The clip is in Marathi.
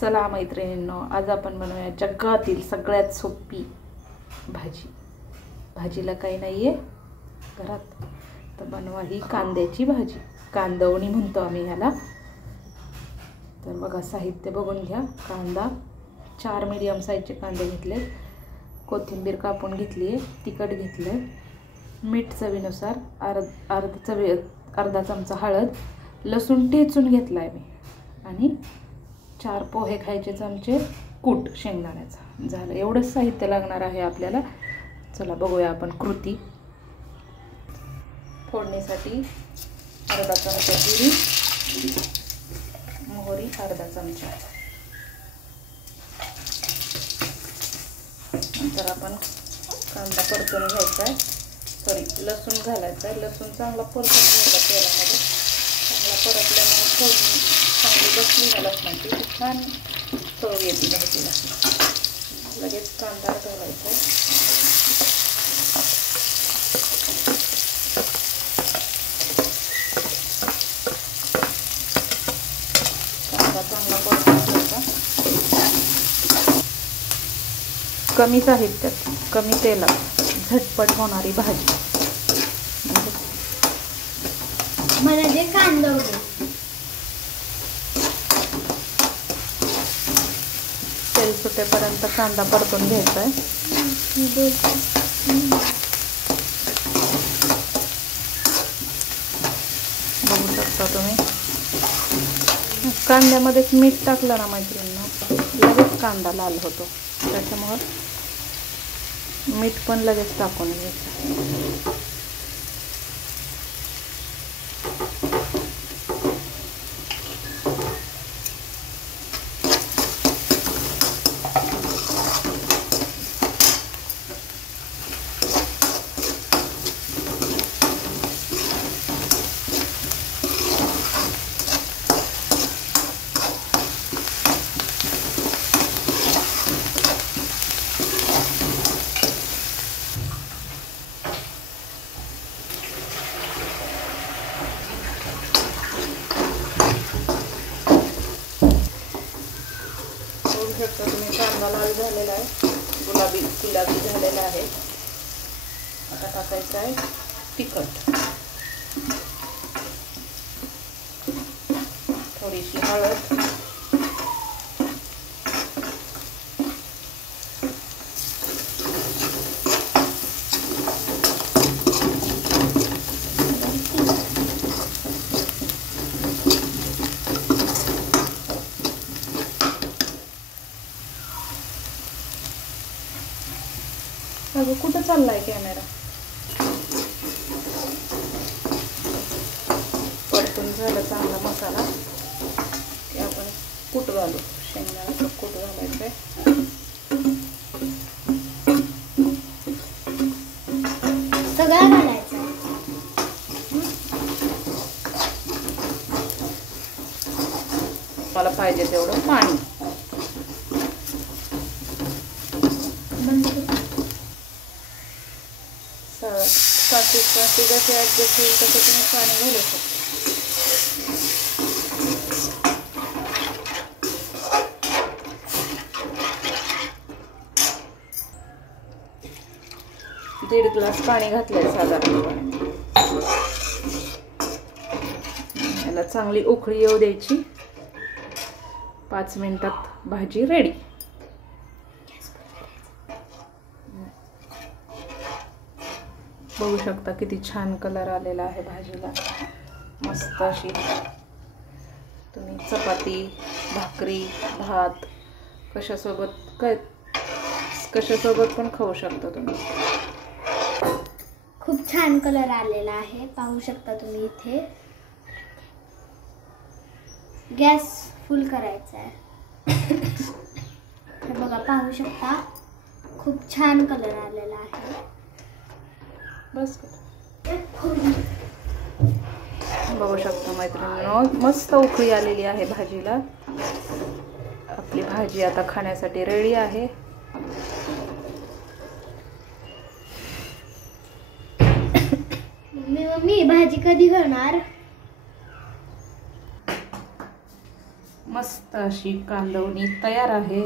चला मैत्रिणींनो, आज आपण बनवूया जगातील सगळ्यात सोपी भाजी। भाजीला काही नाहीये घरात, तर बनवा ही कांद्याची भाजी। कांदवणी म्हणतो आम्ही ह्याला। तर बघा, साहित्य बघून घ्या। कांदा 4 मीडियम साईजचे कांदे घेतले, कोथिंबीर कापून घेतली आहे, तिखट घेतले, मीठ चवीनुसार, अर्धा चमचा हळद, लसूण ठेचून घेतलाय मी, आणि 4 पोहे खायचे चमचे कूट शेंगदाण्याचा। झालं, एवढंच साहित्य लागणार आहे आपल्याला। चला बघूया आपण कृती। फोडणीसाठी अर्धा चमचा जिरी, मोहरी अर्धा चमचा, नंतर आपण कांदा परतून घ्यायचा आहे, लसूण घालायचा आहे। लसूण चांगला परतून घ्यायचा तेलामध्ये। चांगला परतल्यामुळे फोडणी चांगली बसली ना लसणाची, छान चव येते भाजीला। लगेच कांदा घालायचा आहे। कांदा चांगला परतून घ्यायचा। कमी साहित्यात, कमी तेलात झटपट होणारी भाजी म्हणजे कांदवणी। तेल सुटेपर्यंत कांदा परतून घ्यायचा आहे। बघू शकता तुम्ही, कांद्यामध्येच मीठ टाकलं ना मैत्रिणींनो, लगेच कांदा लाल होतो। त्याच्यामुळे मीठ पण लगेच टाकून घ्यायचं। तुम्ही कांदा लाल झालेला आहे, गुलाबी झालेला आहे। आता टाकायचं आहे तिखट, थोडीशी हळद, अगं कुठं चाललाय कॅमेरा? परतून झालं चांगला मसाला की आपण कूट घालू। शेंगदाण्याचं कूट घालायचंय। सगळं घालायचं। मला पाहिजे तेवढं पाणी। कन्सिस्टन्सी जशी ॲडजस्ट होईल तसं तुम्ही पाणी घालू शकता। दीड ग्लास पाणी घातलंय साधारणपणे। याला चांगली उकळी येऊ द्यायची। 5 मिनिटात भाजी रेडी। बघू शकता किती छान कलर आलेला आहे भाजीला, मस्त अशी। तुम्ही चपाती, भाकरी, भात कशासोबत पण खाऊ शकता तुम्ही। खूप छान कलर आलेला आहे, पाहू शकता तुम्ही। इथे गॅस फुल करायचा आहे। तर बघा, पाहू शकता खूप छान कलर आलेला आहे। बस बघू शकता मैत्रिणींनो, मस्त उकळी आलेली आहे भाजीला। आपली भाजी आता खाण्यासाठी रेडी आहे। मम्मी भाजी कधी होणार? मस्त अशी कांदवणी तयार आहे.